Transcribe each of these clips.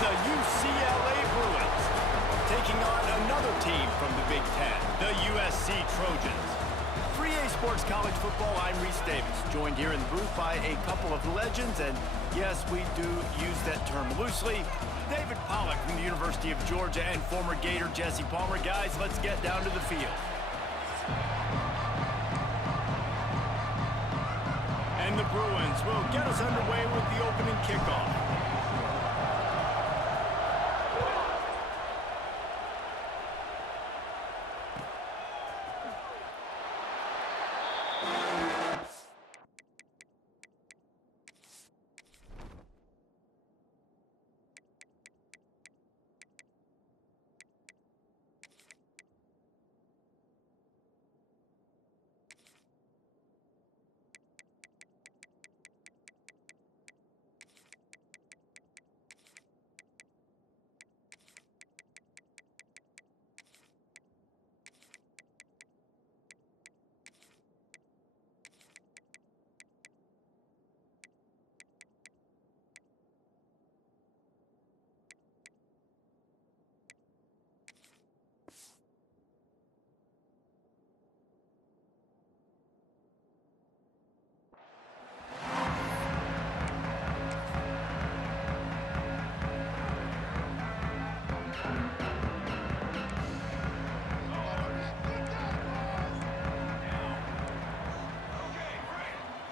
the UCLA Bruins, taking on another team from the Big Ten, the USC Trojans. 3A Sports College Football, I'm Reese Davis, joined here in the booth by a couple of legends, and yes, we do use that term loosely. David Pollack from the University of Georgia and former Gator Jesse Palmer. Guys, let's get down to the field. And the Bruins will get us underway with the opening kickoff.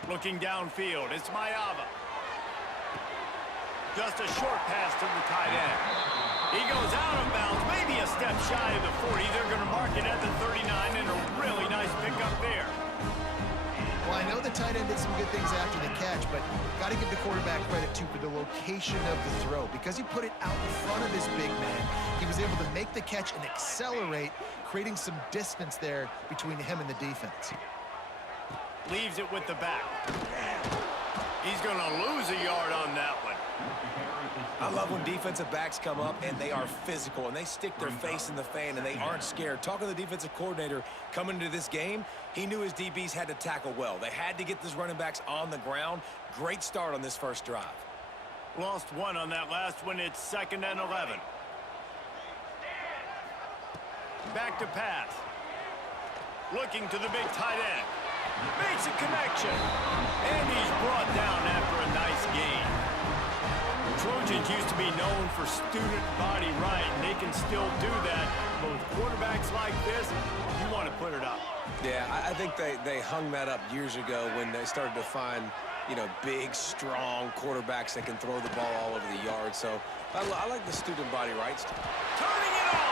Looking downfield, it's Maiava. Just a short pass to the tight end. He goes out of bounds, maybe a step shy of the 40. They're going to mark it at the 39, and a really nice pickup there. Well, I know the tight end did some good things after the catch, but got to give the quarterback credit, too, for the location of the throw. Because he put it out in front of his big man, he was able to make the catch and accelerate, creating some distance there between him and the defense. Leaves it with the back. He's going to lose a yard on that one. I love when defensive backs come up and they are physical and they stick their face in the fan and they aren't scared. Talking to the defensive coordinator coming into this game, he knew his DBs had to tackle well. They had to get these running backs on the ground. Great start on this first drive. Lost one on that last one. It's 2nd and 11. Back to pass. Looking to the big tight end. Makes a connection. And he's brought down after a nice gain. Trojans used to be known for student body right, and they can still do that. But with quarterbacks like this, you want to put it up. Yeah, I think they hung that up years ago when they started to find, you know, big, strong quarterbacks that can throw the ball all over the yard. So I like the student body rights. Turning it on.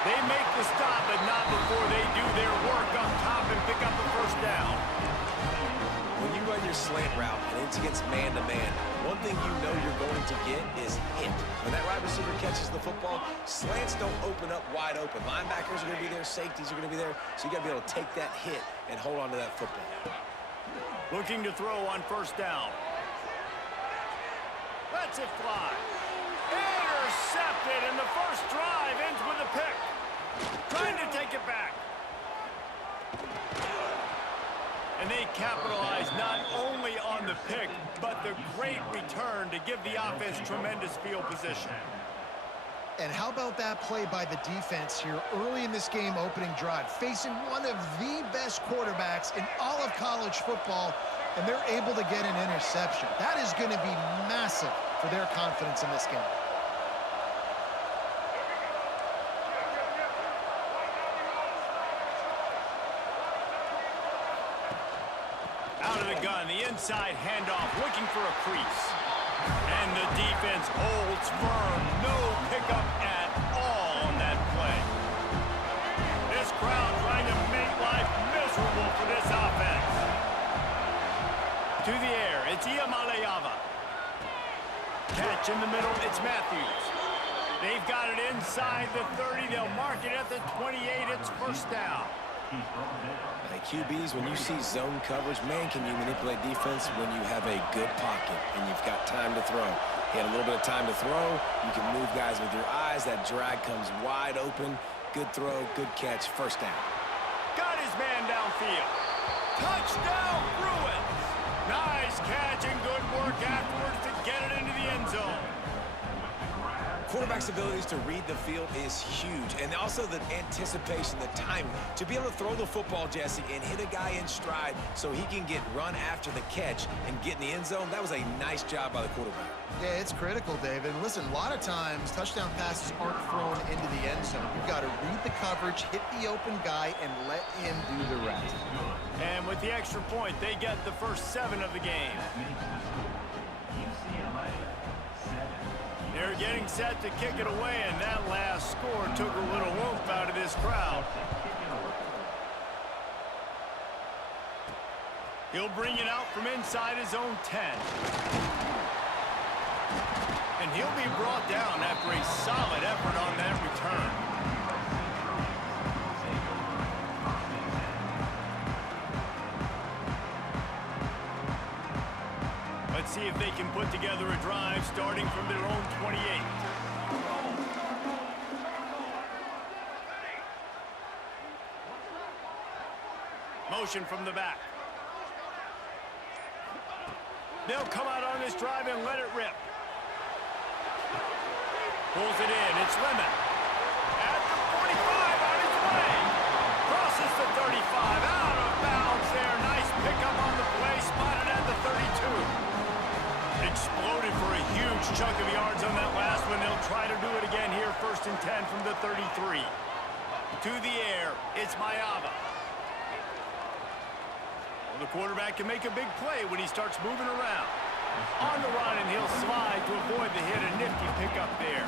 They make the stop, but not before they do their work up top and pick up the first down. When you run your slant route and it's against man-to-man, one thing you know you're going to get is hit. When that wide receiver catches the football, slants don't open up wide open. Linebackers are going to be there, safeties are going to be there, so you got to be able to take that hit and hold on to that football. Looking to throw on first down. Lets it fly. Intercepted, and the first drive ends with a pick. Trying to take it back. And they capitalize not only on the pick, but the great return to give the offense tremendous field position. And how about that play by the defense here early in this game opening drive, facing one of the best quarterbacks in all of college football, and they're able to get an interception. That is going to be massive for their confidence in this game. Out of the gun, the inside handoff, looking for a crease. And the defense holds firm. No pickup at all on that play. This crowd trying to make life miserable for this offense. To the air, it's Iamaleava. Catch in the middle, it's Matthews. They've got it inside the 30. They'll mark it at the 28. It's first down. Hey, QBs, when you see zone coverage, man, can you manipulate defense when you have a good pocket and you've got time to throw. He had a little bit of time to throw. You can move guys with your eyes. That drag comes wide open. Good throw, good catch, first down. Got his man downfield. Touchdown, Bruins. Nice catch and good work afterwards to get it into the end zone. Quarterback's abilities to read the field is huge, and also the anticipation, the timing. To be able to throw the football, Jesse, and hit a guy in stride so he can get run after the catch and get in the end zone, that was a nice job by the quarterback. Yeah, it's critical, David. And listen, a lot of times touchdown passes aren't thrown into the end zone. You've got to read the coverage, hit the open guy, and let him do the rest. And with the extra point, they get the first 7 of the game. They're getting set to kick it away, and that last score took a little whoop out of this crowd. He'll bring it out from inside his own 10. And he'll be brought down after a solid effort on that return. Let's see if they can put together a drive starting from their own 28. Motion from the back. They'll come out on this drive and let it rip. Pulls it in. It's Lemon. At the 45 on his way. Crosses the 35. Out of bounds there. Nice pickup on the play. Spotted at the 32. Exploded for a huge chunk of yards on that last one. They'll try to do it again here. 1st and 10 from the 33. To the air. It's Maiava. Well, the quarterback can make a big play when he starts moving around. On the run, and he'll slide to avoid the hit. A nifty pickup there.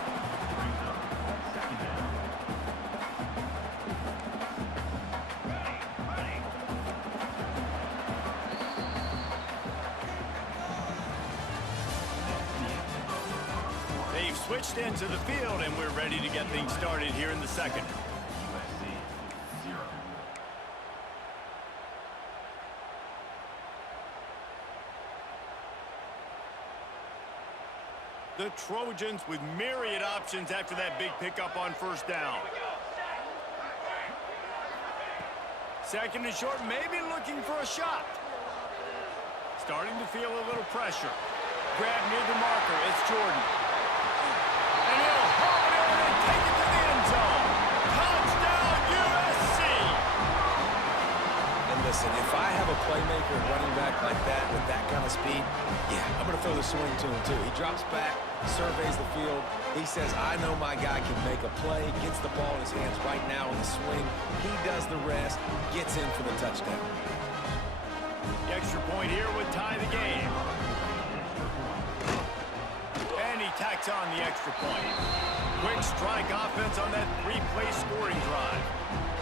They've switched into the field, and we're ready to get things started here in the second. The Trojans with myriad options after that big pickup on 1st down. 2nd and short, maybe looking for a shot. Starting to feel a little pressure. Grab near the marker. It's Jordan. And he'll haul it in and take it to the end zone. Touchdown, USC! And listen, if I have a playmaker running back like that with that kind of speed, yeah, I'm going to throw the swing to him too. He drops back, surveys the field. He says, I know my guy can make a play, gets the ball in his hands right now on the swing. He does the rest, gets in for the touchdown. The extra point here would tie the game. And he tacks on the extra point. Quick strike offense on that 3-play scoring drive.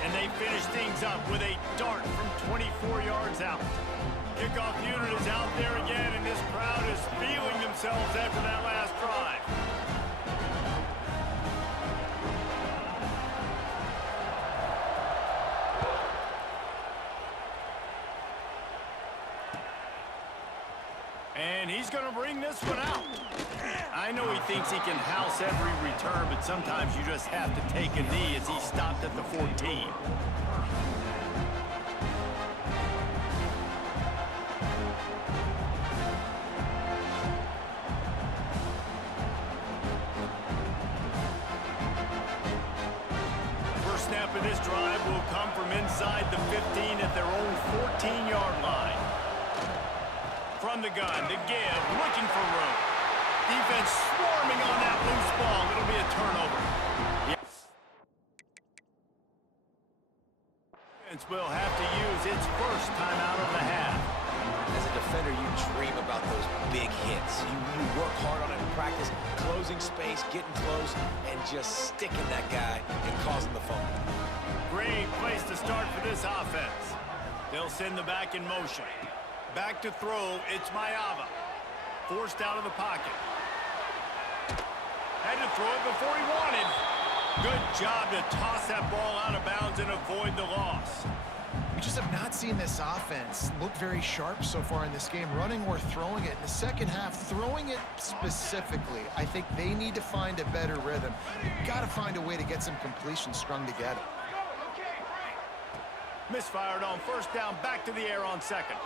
And they finish things up with a dart from 24 yards out. Kickoff unit is out there again, and this crowd is feeling themselves after that last drive. And he's going to bring this one out. I know he thinks he can house every return, but sometimes you just have to take a knee as he stopped at the 14. First snap of this drive will come from inside the 15 at their own 14-yard line. From the gun, the give, looking for room. Defense swarming on that loose ball. It'll be a turnover. Defense will have to use its first timeout of the half. As a defender, you dream about those big hits. You work hard on it in practice, closing space, getting close, and just sticking that guy and causing the fumble. Great place to start for this offense. They'll send the back in motion. Back to throw, it's Maiava. Forced out of the pocket. Had to throw it before he wanted. Good job to toss that ball out of bounds and avoid the loss. We just have not seen this offense look very sharp so far in this game, running or throwing it. In the second half, throwing it specifically, I think they need to find a better rhythm. You've got to find a way to get some completions strung together. Misfired on 1st down, back to the air on 2nd.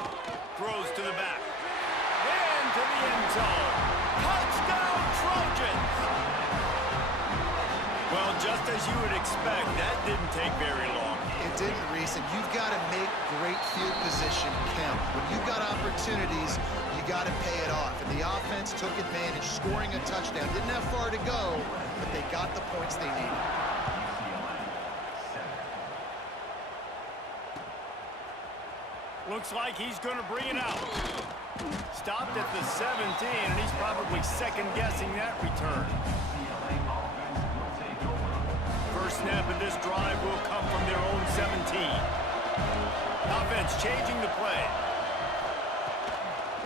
Throws to the back. Into the end zone. Touchdown, Trojans! Well, just as you would expect, that didn't take very long. It didn't, Reese, and you've got to make great field position count. When you've got opportunities, you got to pay it off. And the offense took advantage, scoring a touchdown. Didn't have far to go, but they got the points they needed. Looks like he's going to bring it out. Stopped at the 17, and he's probably second-guessing that return. First snap of this drive will come from their own 17. Offense changing the play.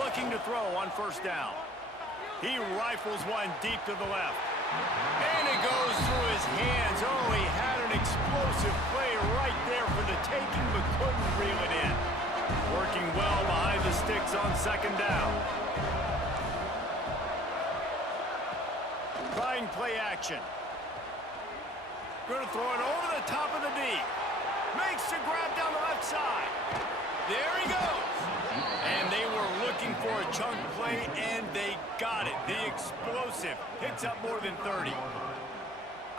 Looking to throw on first down. He rifles one deep to the left. And it goes through his hands. Oh, he had an explosive play right there for the taking, but couldn't reel it in. Working well behind the sticks on second down. Trying play action. Going to throw it over the top of the D. Makes the grab down the left side. There he goes. And they were looking for a chunk play, and they got it. The explosive picks up more than 30.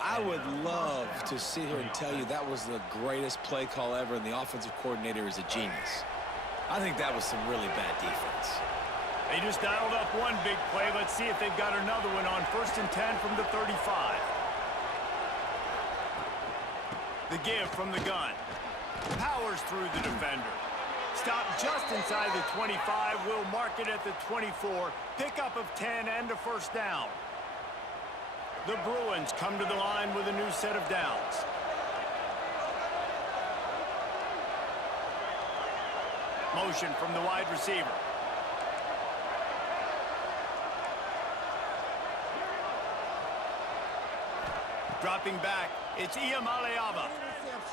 I would love to sit here and tell you that was the greatest play call ever, and the offensive coordinator is a genius. I think that was some really bad defense. They just dialed up one big play. Let's see if they've got another one on 1st and 10 from the 35. The give from the gun. Powers through the defender. Stop just inside the 25. Will mark it at the 24. Pickup of 10 and a first down. The Bruins come to the line with a new set of downs. Motion from the wide receiver. Dropping back, it's Iamaleava.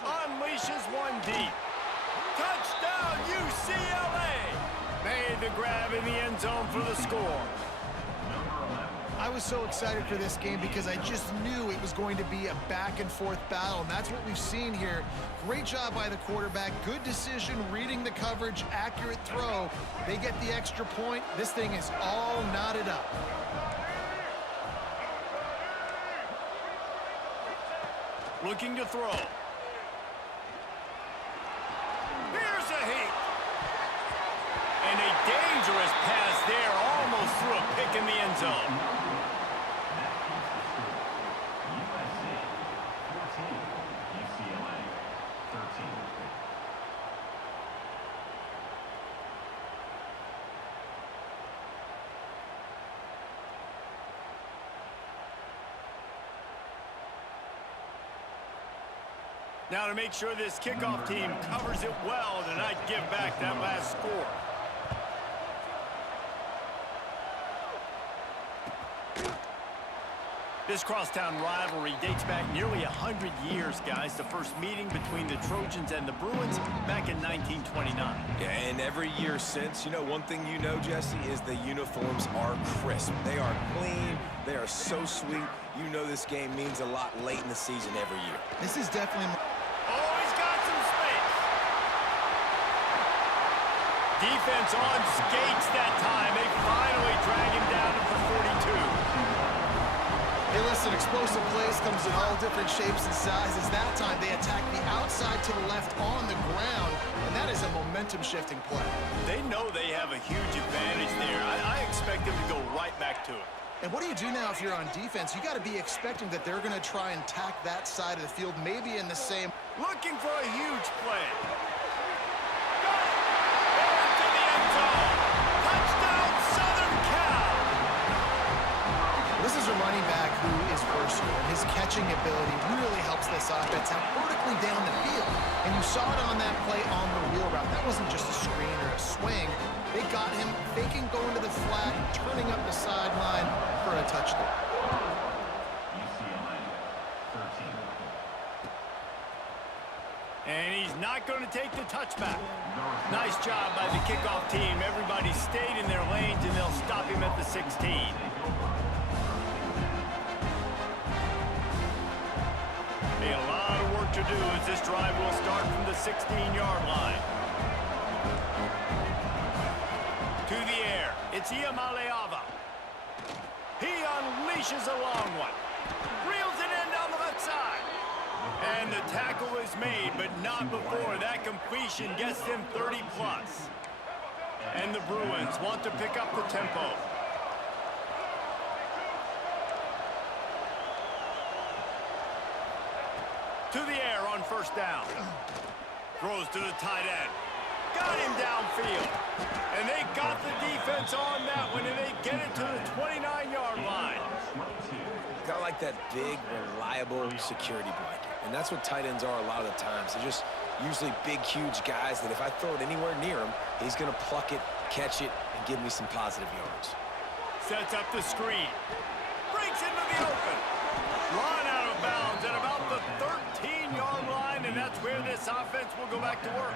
Unleashes one deep. Touchdown, UCLA! Made the grab in the end zone for the score. I was so excited for this game because I just knew it was going to be a back-and-forth battle, and that's what we've seen here. Great job by the quarterback. Good decision, reading the coverage, accurate throw. They get the extra point. This thing is all knotted up. Looking to throw. Here's a hit. And a dangerous pass there, almost threw a pick in the end zone. Now to make sure this kickoff team covers it well to not give back that last score. This crosstown rivalry dates back nearly 100 years, guys. The first meeting between the Trojans and the Bruins back in 1929. Yeah, and every year since, you know, one thing you know, Jesse, is the uniforms are crisp. They are clean. They are so sweet. You know this game means a lot late in the season every year. This is definitely... Oh, he's got some space. Defense on skates that time. They finally drag him down to the 42. Hey, listen, explosive plays comes in all different shapes and sizes. That time, they attack the outside to the left on the ground, and that is a momentum-shifting play. They know they have a huge advantage there. I expect them to go right back to it. And what do you do now if you're on defense? You got to be expecting that they're going to try and tack that side of the field, maybe in the same... Looking for a huge play. Got it! Into the end zone. Touchdown, Southern Cal! This is a running back who is versatile, and his catching ability really helps this offense out vertically down the field. And you saw it on that play on the wheel route. That wasn't just a screen or a swing. They got him faking going to the flat, turning up the sideline for a touchdown. And he's not going to take the touchback. Nice job by the kickoff team. Everybody stayed in their lanes, and they'll stop him at the 16. A lot of work to do as this drive will start from the 16-yard line. To the air, it's Iamaleava. He unleashes a long one. Reels it in down the left And the tackle is made, but not before that completion gets them 30 plus. And the Bruins want to pick up the tempo. To the air on first down. Throws to the tight end. Got him downfield. And they got the defense on that one, and they get it to the 29-yard line. Got like that big, reliable security blanket. And that's what tight ends are a lot of the times. They're just usually big, huge guys that if I throw it anywhere near him, he's going to pluck it, catch it, and give me some positive yards. Sets up the screen. Breaks into the open. Run out of bounds at about the 13-yard line, and that's where this offense will go back to work.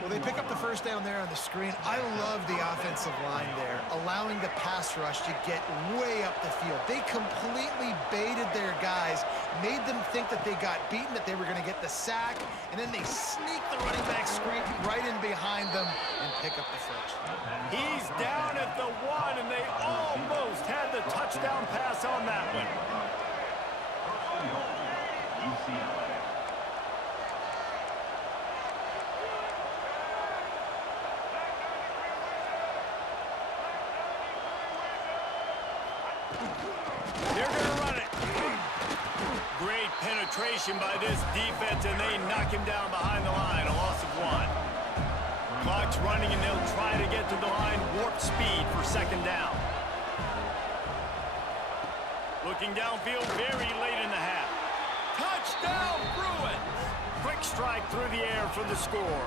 Well, they pick up the first down there on the screen. I love the offensive line there, allowing the pass rush to get way up the field. They completely baited their guys, made them think that they got beaten, that they were going to get the sack, and then they sneak the running back screen right in behind them and pick up the first. He's down at the 1, and they almost had the touchdown pass on that one. They're going to run it. Great penetration by this defense, and they knock him down behind the line. A loss of 1. Clock's running, and they'll try to get to the line. Warp speed for second down. Looking downfield very late in the half. Touchdown, Bruins! Quick strike through the air for the score.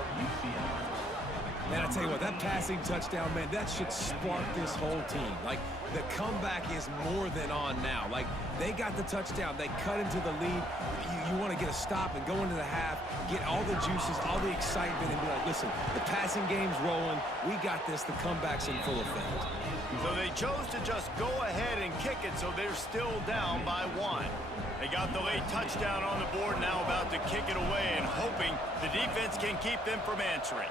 Man, I tell you what, that passing touchdown, man, that should spark this whole team. Like, the comeback is more than on now. Like, they got the touchdown. They cut into the lead. You want to get a stop and go into the half, get all the juices, all the excitement, and be like, listen, the passing game's rolling. We got this. The comeback's in full effect. So they chose to just go ahead and kick it, so they're still down by 1. They got the late touchdown on the board, now about to kick it away and hoping the defense can keep them from answering.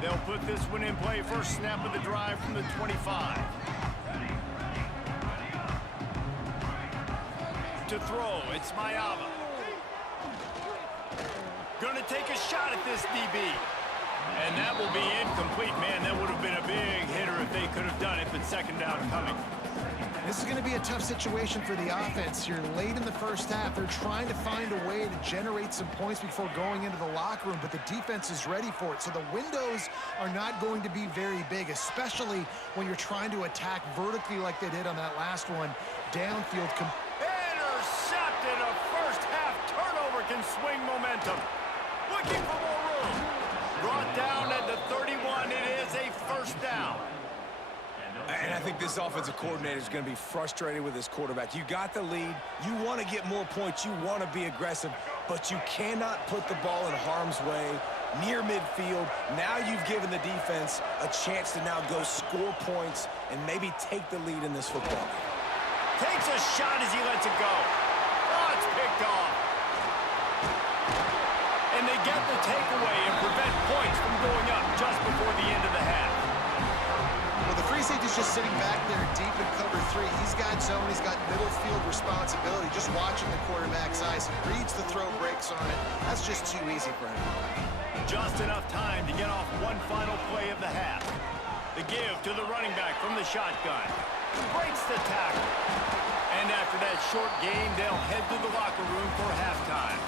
They'll put this one in play. First snap of the drive from the 25. To throw, it's Mayava. Gonna take a shot at this DB. And that will be incomplete. Man, that would have been a big hitter if they could have done it, but second down coming. This is going to be a tough situation for the offense. You're late in the first half. They're trying to find a way to generate some points before going into the locker room, but the defense is ready for it. So the windows are not going to be very big, especially when you're trying to attack vertically like they did on that last one. Downfield. Intercepted. A first half turnover can swing momentum. Looking for more room. Brought down at the 31. It is a first down. And I think this offensive coordinator is going to be frustrated with his quarterback. You got the lead. You want to get more points. You want to be aggressive, but you cannot put the ball in harm's way near midfield. Now you've given the defense a chance to now go score points and maybe take the lead in this football game. Takes a shot as he lets it go. Oh, it's picked off. And they get the takeaway and prevent points from going up just before the end of the half. Well, the free safety's just sitting back there deep in cover 3. He's got zone. He's got middle field responsibility. Just watching the quarterback's eyes. He reads the throw, breaks on it. That's just too easy for him. Just enough time to get off one final play of the half. The give to the running back from the shotgun. Breaks the tackle. And after that short game, they'll head to the locker room for halftime.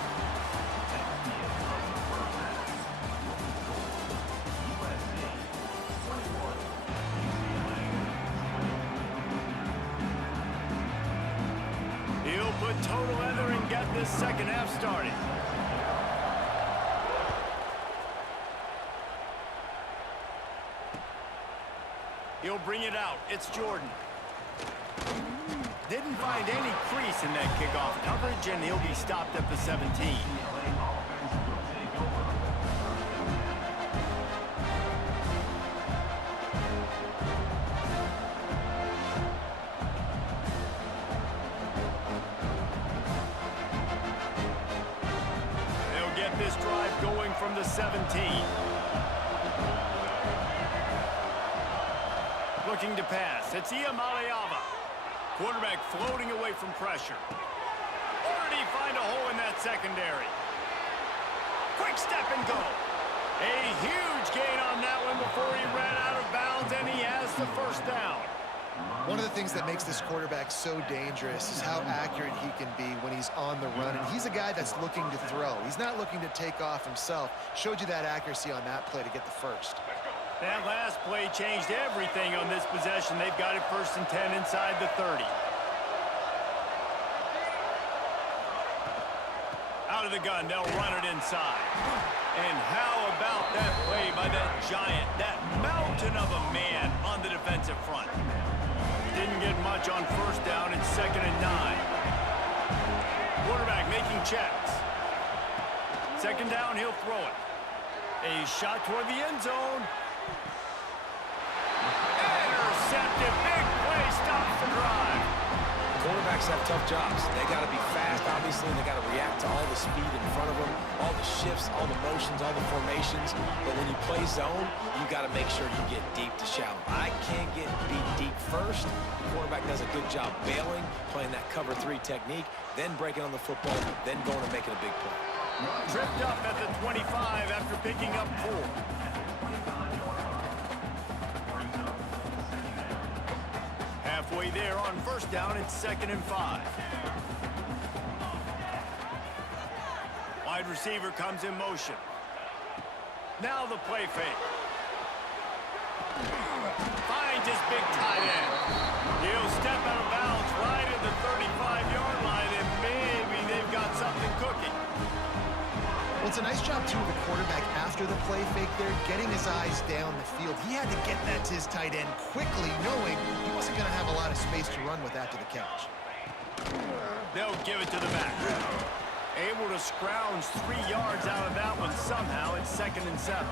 He'll put total leather and get this second half started. He'll bring it out. It's Jordan. Didn't find any crease in that kickoff coverage, and he'll be stopped at the 17. this drive going from the 17. Looking to pass. It's Iamaleava. Quarterback floating away from pressure. Or did he find a hole in that secondary? Quick step and go. A huge gain on that one before he ran out of bounds, and he has the first down. One of the things that makes this quarterback so dangerous is how accurate he can be when he's on the run. And he's a guy that's looking to throw. He's not looking to take off himself. Showed you that accuracy on that play to get the first. That last play changed everything on this possession. They've got it 1st and 10 inside the 30. Out of the gun, they'll run it inside. And how about that play by that giant, that mountain of a man on the defensive front? Didn't get much on 1st down. It's 2nd and 9. Quarterback making checks. 2nd down, he'll throw it. A shot toward the end zone. Intercepted. Big play stops the drive. Quarterbacks have tough jobs. They got to be fast, obviously. They got to react to all the speed in front of them, all the shifts, all the motions, all the formations. But when you play zone, you got to make sure you get deep to shallow. I can't get beat deep first. The quarterback does a good job bailing, playing that cover 3 technique, then breaking on the football, then going and making a big play. Tripped up at the 25 after picking up 4. Halfway there on 1st down, it's 2nd and 5. Wide receiver comes in motion. Now the play fake. Finds his big tight end. He'll step out of bounds right at the 35-yard line, and maybe they've got something cooking. Well, it's a nice job, too, of the quarterback after the play fake there, getting his eyes down the field. He had to get that to his tight end quickly, knowing he wasn't going to have a lot of space to run with after the catch. They'll give it to the back. Able to scrounge 3 yards out of that one somehow. It's 2nd and 7.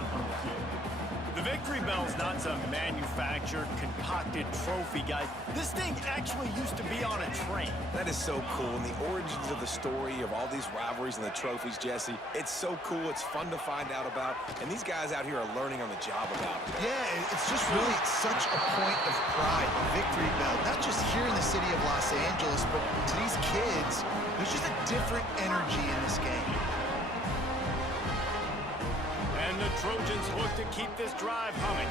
The victory bell's not some manufactured, concocted trophy, guys. This thing actually used to be on a train. That is so cool, and the origins of the story of all these rivalries and the trophies, Jesse, it's so cool. It's fun to find out about, and these guys out here are learning on the job about it. Yeah, it's just really such a point of pride, the victory bell. Not just here in the city of Los Angeles, but to these kids, there's just a different energy in this game. And the Trojans look to keep this drive humming.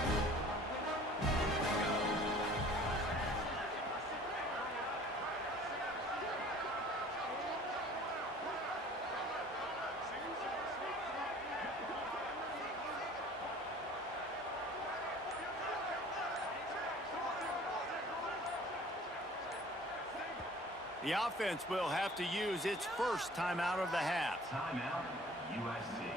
The offense will have to use its first timeout of the half. Timeout, USC.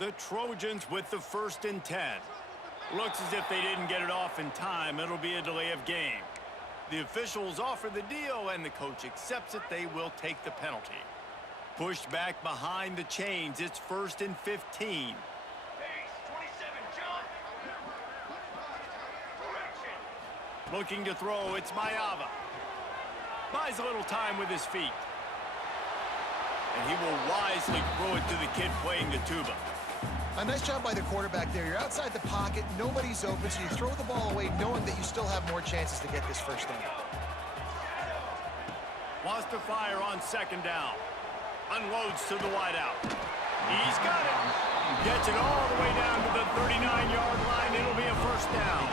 The Trojans with the 1st and 10. Looks as if they didn't get it off in time. It'll be a delay of game. The officials offer the deal, and the coach accepts it. They will take the penalty. Pushed back behind the chains. It's 1st and 15. Looking to throw. It's Maiava. Buys a little time with his feet. And he will wisely throw it to the kid playing the tuba. A nice job by the quarterback there. You're outside the pocket, nobody's open, so you throw the ball away knowing that you still have more chances to get this first down. Wants to fire on 2nd down. Unloads to the wideout. He's got it. Gets it all the way down to the 39-yard line. It'll be a 1st down.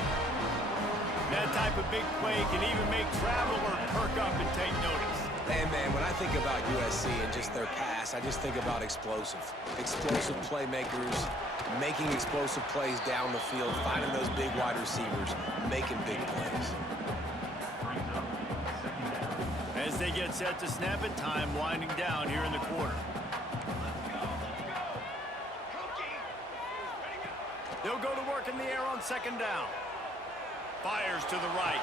That type of big play can even make traveler perk up and take notice. And, man, when I think about USC and just their pass, I just think about explosive. Explosive playmakers, making explosive plays down the field, finding those big wide receivers, making big plays. As they get set to snap it, time winding down here in the quarter. They'll go to work in the air on 2nd down. Fires to the right.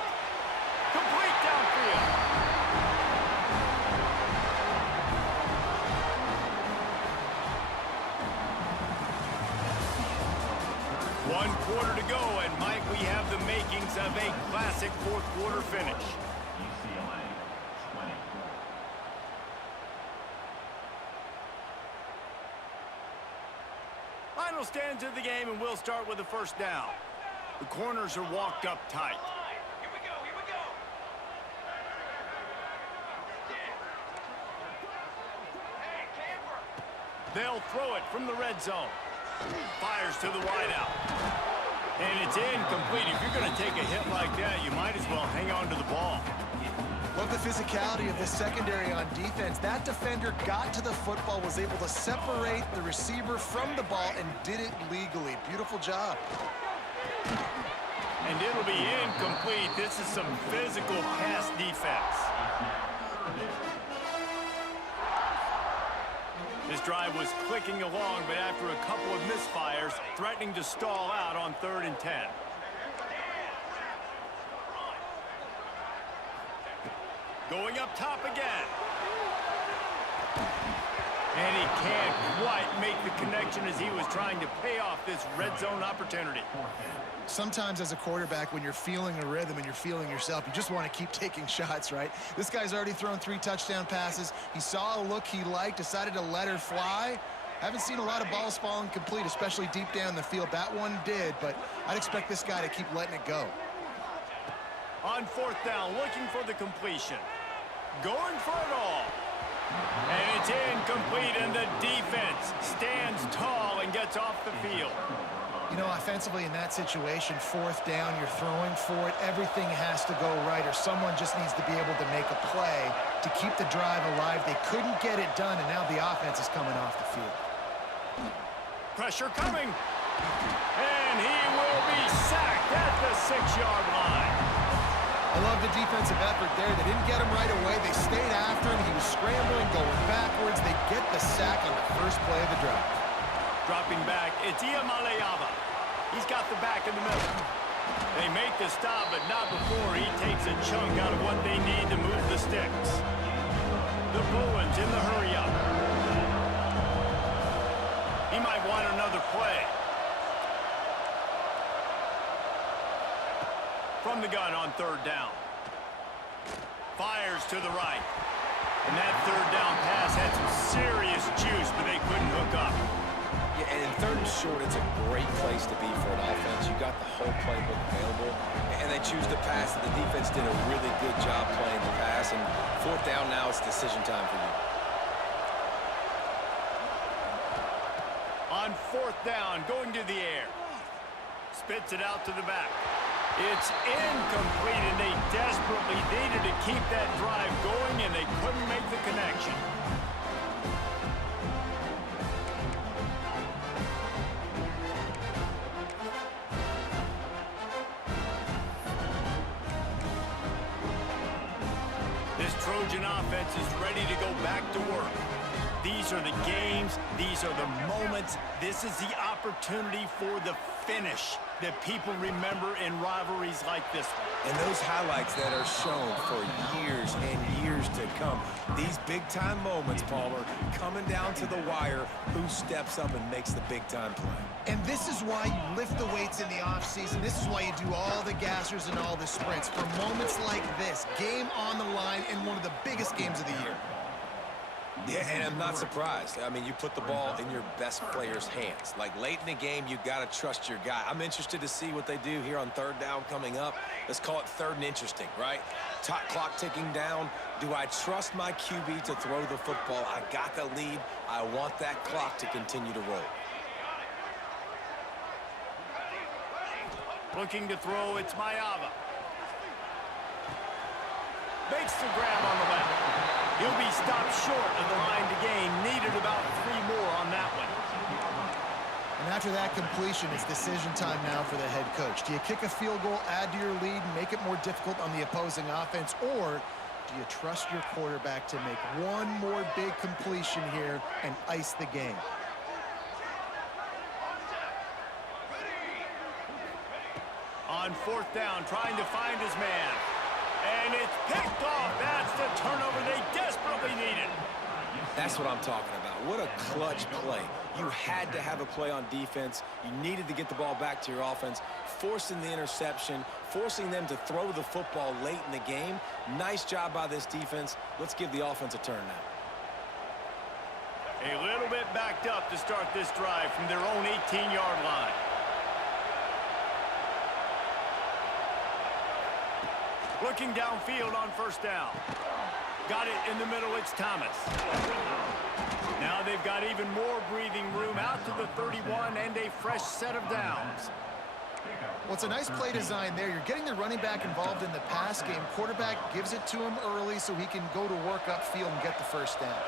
Complete downfield. One quarter to go, and Mike, we have the makings of a classic fourth quarter finish. UCLA 24. Final stands of the game, and we'll start with the first down. The corners are walked up tight. Here we go, here we go. Hey, camper. They'll throw it from the red zone. Fires to the wideout. And it's incomplete. If you're going to take a hit like that, you might as well hang on to the ball. Love the physicality of the secondary on defense. That defender got to the football, was able to separate the receiver from the ball, and did it legally. Beautiful job. And it'll be incomplete. This is some physical pass defense. This drive was clicking along, but after a couple of misfires, threatening to stall out on 3rd and 10. Going up top again. And he can't quite make the connection as he was trying to pay off this red zone opportunity. Sometimes as a quarterback, when you're feeling a rhythm and you're feeling yourself, you just want to keep taking shots, right? This guy's already thrown 3 touchdown passes. He saw a look he liked, decided to let her fly. Haven't seen a lot of balls falling complete, especially deep down the field. That one did, but I'd expect this guy to keep letting it go. On 4th down, looking for the completion. Going for it all. And it's incomplete, and the defense stands tall and gets off the field. You know, offensively in that situation, 4th down, you're throwing for it. Everything has to go right, or someone just needs to be able to make a play to keep the drive alive. They couldn't get it done, and now the offense is coming off the field. Pressure coming. And he will be sacked at the 6-yard line. I love the defensive effort there. They didn't get him right away. They stayed after him. He was scrambling, going backwards. They get the sack on the first play of the drive. Dropping back, it's Iamaleava. He's got the back in the middle. They make the stop, but not before he takes a chunk out of what they need to move the sticks. The Bruins in the hurry-up. He might want another play. From the gun on 3rd down. Fires to the right. And that 3rd down pass had some serious juice, but they couldn't hook up. Yeah, and in 3rd and short, it's a great place to be for an offense. You got the whole playbook available, and they choose to pass, and the defense did a really good job playing the pass. And 4th down now, it's decision time for you. On 4th down, going to the air. Spits it out to the back. It's incomplete, and they desperately needed to keep that drive going, and they couldn't make the connection. This Trojan offense is ready to go back to work. These are the games. These are the moments. This is the opportunity for the finish that people remember in rivalries like this one. And those highlights that are shown for years and years to come. These big-time moments, Palmer, coming down to the wire, who steps up and makes the big-time play. And this is why you lift the weights in the offseason. This is why you do all the gassers and all the sprints. For moments like this, game on the line in one of the biggest games of the year. Yeah, and I'm not surprised. I mean, you put the ball in your best player's hands. Like, late in the game, you got to trust your guy. I'm interested to see what they do here on 3rd down coming up. Let's call it 3rd and interesting, right? Clock ticking down. Do I trust my QB to throw the football? I got the lead. I want that clock to continue to roll. Looking to throw, it's Maiava. Makes the grab on the left. He'll be stopped short of the line to gain. Needed about 3 more on that one. And after that completion, it's decision time now for the head coach. Do you kick a field goal, add to your lead, and make it more difficult on the opposing offense, or do you trust your quarterback to make one more big completion here and ice the game? On on fourth down, trying to find his man. And it's picked off. That's the turnover they desperately needed. That's what I'm talking about. What a clutch play. You had to have a play on defense. You needed to get the ball back to your offense, forcing the interception, forcing them to throw the football late in the game. Nice job by this defense. Let's give the offense a turn now. A little bit backed up to start this drive from their own 18-yard line. Looking downfield on first down. Got it in the middle, it's Thomas. Now they've got even more breathing room out to the 31 and a fresh set of downs. Well, it's a nice play design there. You're getting the running back involved in the pass game. Quarterback gives it to him early so he can go to work upfield and get the first down.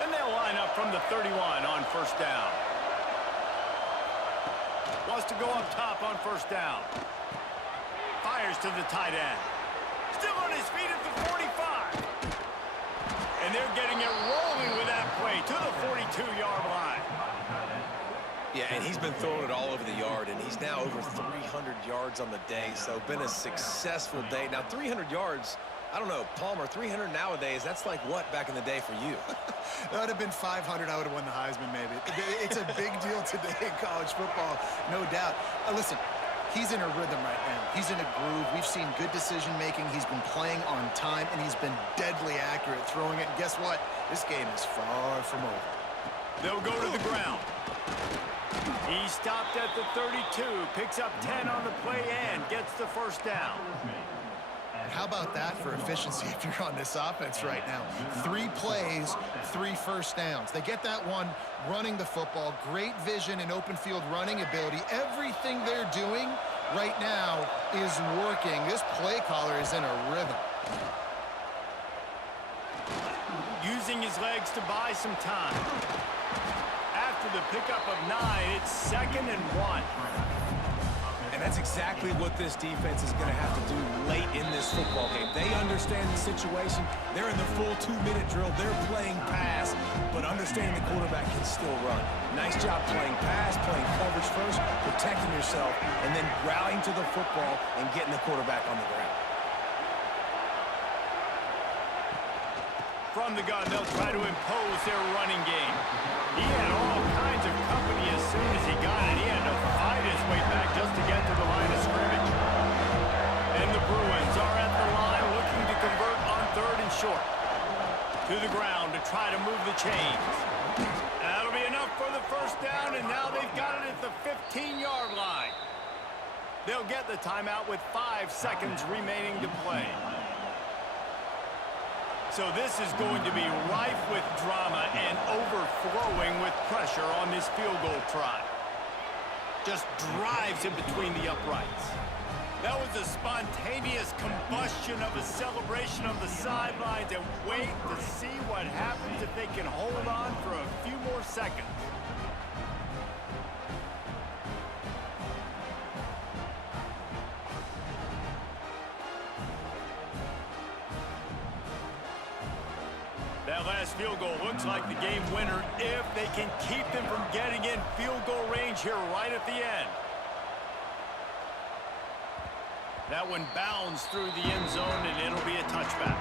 And they'll line up from the 31 on first down. Wants to go up top on first down. Fires to the tight end. Still on his feet at the 45. And they're getting it rolling with that play to the 42-yard line. Yeah, and he's been throwing it all over the yard, and he's now over 300 yards on the day, so been a successful day. Now, 300 yards, I don't know, Palmer, 300 nowadays, that's like what back in the day for you? That would have been 500. I would have won the Heisman, maybe. It's a big deal today in college football, no doubt. Listen, he's in a rhythm right now. He's in a groove. We've seen good decision-making. He's been playing on time, and he's been deadly accurate throwing it. And guess what? This game is far from over. They'll go to the ground. He stopped at the 32, picks up 10 on the play and gets the first down. And how about that for efficiency if you're on this offense right now? 3 plays, 3 first downs. They get that one running the football, great vision and open field running ability. Everything they're doing right now is working. This play caller is in a rhythm. Using his legs to buy some time. After the pickup of 9, it's 2nd and 1. And that's exactly what this defense is going to have to do late in this football game. They understand the situation. They're in the full 2-minute drill. They're playing pass, but understanding the quarterback can still run. Nice job playing pass, playing coverage first, protecting yourself, and then rallying to the football and getting the quarterback on the ground. From the gun, they'll try to impose their running game. He had all kinds of company as soon as he got it. He had to fight his way back just to get to the line of scrimmage. And the Bruins are at the line looking to convert on 3rd and short. To the ground to try to move the chains. That'll be enough for the first down, and now they've got it at the 15-yard line. They'll get the timeout with 5 seconds remaining to play. So this is going to be rife with drama and overflowing with pressure on this field goal try. Just drives in between the uprights. That was a spontaneous combustion of a celebration on the sidelines, and wait to see what happens if they can hold on for a few more seconds. That last field goal looks like the game winner if they can keep them from getting in field goal range here right at the end. That one bounds through the end zone, and it'll be a touchback.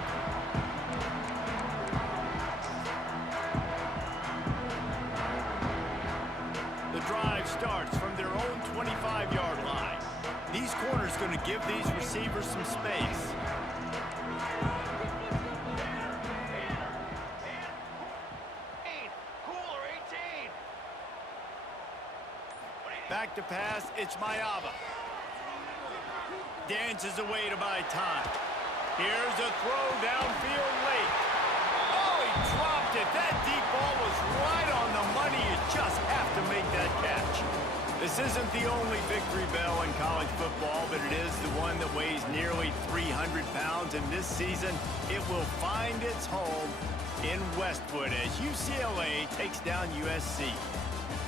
The drive starts from their own 25-yard line. These corners going to give these receivers some space. Back to pass, it's Mayava. Dances away to buy time. Here's a throw downfield late. Oh, he dropped it. That deep ball was right on the money. You just have to make that catch. This isn't the only victory bell in college football, but it is the one that weighs nearly 300 pounds. And this season, it will find its home in Westwood as UCLA takes down USC.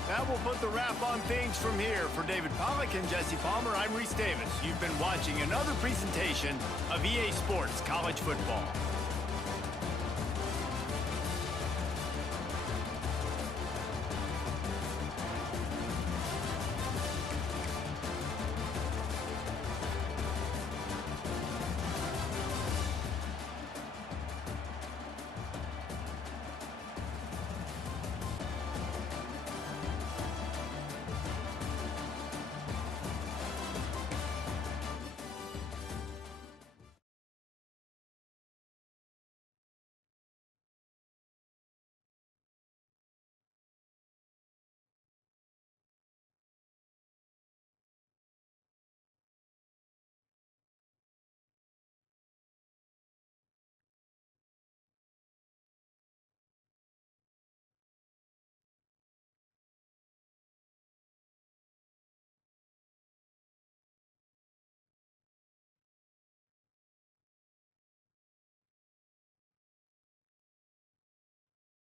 That will put the wrap on things from here. For David Pollack and Jesse Palmer, I'm Reese Davis. You've been watching another presentation of EA Sports College Football.